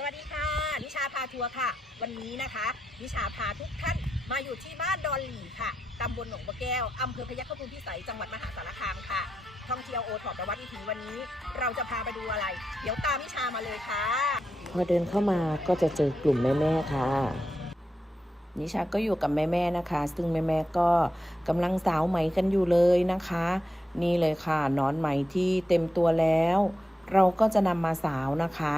สวัสดีค่ะ นิชาพาทัวร์ค่ะ วันนี้นะคะ นิชาพาทุกท่านมาอยู่ที่บ้านดอนหลีค่ะตำบลหนองบัวแก้วอำเภอพยัคฆภูมิพิสัยจังหวัดมหาสารคามค่ะ ท่องเที่ยวโอท็อปประวัติวิถีวันนี้ เราจะพาไปดูอะไร เดี๋ยวตามนิชามาเลยค่ะ พอเดินเข้ามาก็จะเจอกลุ่มแม่ๆค่ะ นิชาก็อยู่กับแม่ๆนะคะ ซึ่งแม่ๆก็กำลังสาวไหมกันอยู่เลยนะคะ นี่เลยค่ะนอนไหมที่เต็มตัวแล้ว เราก็จะนำมาสาวนะคะ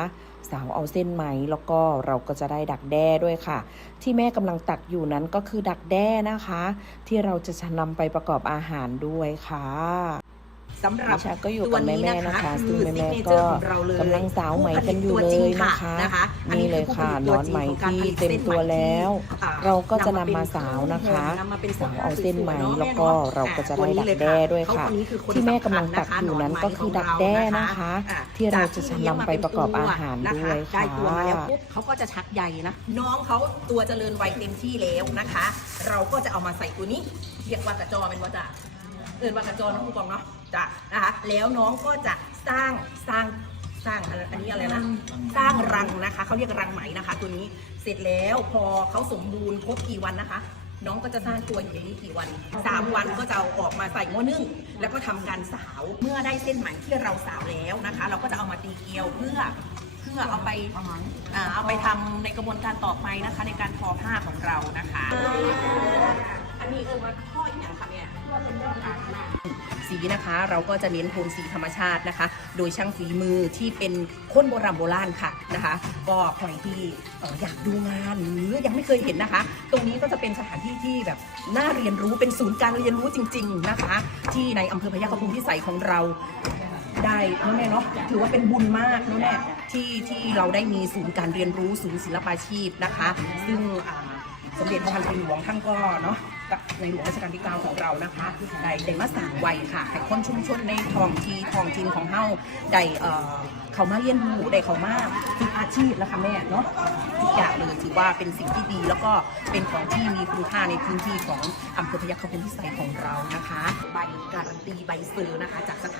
สาวเอาเส้นไหมแล้วก็เราก็จะได้ดักแด้ด้วยค่ะ ที่แม่กำลังตักอยู่นั้นก็คือดักแด้นะคะ ที่เราจะนำไปประกอบอาหารด้วยค่ะ สำหรับนิชาก็อยู่กับตัวนี้แม่ๆนะคะคือซึ่งแม่ๆ signature ก็ของเราเลยกำลังสาวไหมกันอยู่เลยนะคะนะคะอันี่เลยค่ะหนอนไหมที่เต็มตัวแล้ว เราก็จะนำมาสาวนะคะนำมาเป็นสาวเอาเส้นไหมแล้วก็เราก็จะได้ดักแด้ด้วยค่ะ ที่แม่กำลังตักอยู่นั้นก็คือดักแด้นะคะ ที่เราจะนำไปประกอบอาหารด้วยได้ค่ะตัวมาแล้วปุ๊บเขาก็จะชักใยนะน้องเขาตัวเจริญวัยเต็มที่แล้วนะคะ เราก็จะเอามาใส่ตัวนี้เรียกว่ากระจอเป็นว่าจะเอินว่ากระจอน้องผู้กองเนาะ จ้ะนะคะแล้วน้องก็จะสร้างสร้างสร้างอะไรอันนี้อะไรนะสร้างรังนะคะ เขาเรียกรังไหมนะคะ ตัวนี้เสร็จแล้วพอเขาสมบูรณ์ครบกี่วันนะคะ น้องก็จะสร้างตัวอยู่ในนี้กี่วัน3วันก็จะเอาออกมาใส่หม้อนึ่งแล้วก็ทำการสาวเมื่อได้เส้นไหมที่เราสาวแล้วนะคะ เราก็จะเอามาตีเกลียวเพื่อเพื่อเอาไปอ่าเอาไปทำในกระบวนการต่อไปนะคะ ในการทอผ้าของเรา นะคะ เราก็จะเน้นโทนสีธรรมชาตินะคะ โดยช่างฝีมือที่เป็นคนโบราณโบราณค่ะนะคะ ก็ใครที่อยากดูงานหรือยังไม่เคยเห็นนะคะ ตรงนี้ก็จะเป็นสถานที่ที่แบบน่าเรียนรู้เป็นศูนย์การเรียนรู้จริง ๆนะคะ ที่ในอำเภอพยัคฆภูมิพิสัยของเราได้เนอะแม่เนาะถือว่าเป็นบุญมากเนอะแม่ที่ที่เราได้มีศูนย์การเรียนรู้ศูนย์ศิลปาชีพนะคะ ซึ่งสมเด็จพระพันปีหลวงท่านก็เนาะ กับในหลวงรัชกาลที่ 9 ของเรานะคะได้ได้มาสร้างไว้ค่ะให้คนชุมชนในท้องที่ท้องถิ่นของเฮาได้เอ่อเขามาเรียนรู้ได้เขามาฝึกอาชีพแล้วค่ะแม่เนาะทุกอย่างเลยถือว่าเป็นสิ่งที่ดี แล้วก็เป็นของที่มีคุณค่าในพื้นที่ของอำเภอพยัคฆภูมิพิสัยของเรานะคะ ใบการันตีใบเซอร์นะคะจากสถาน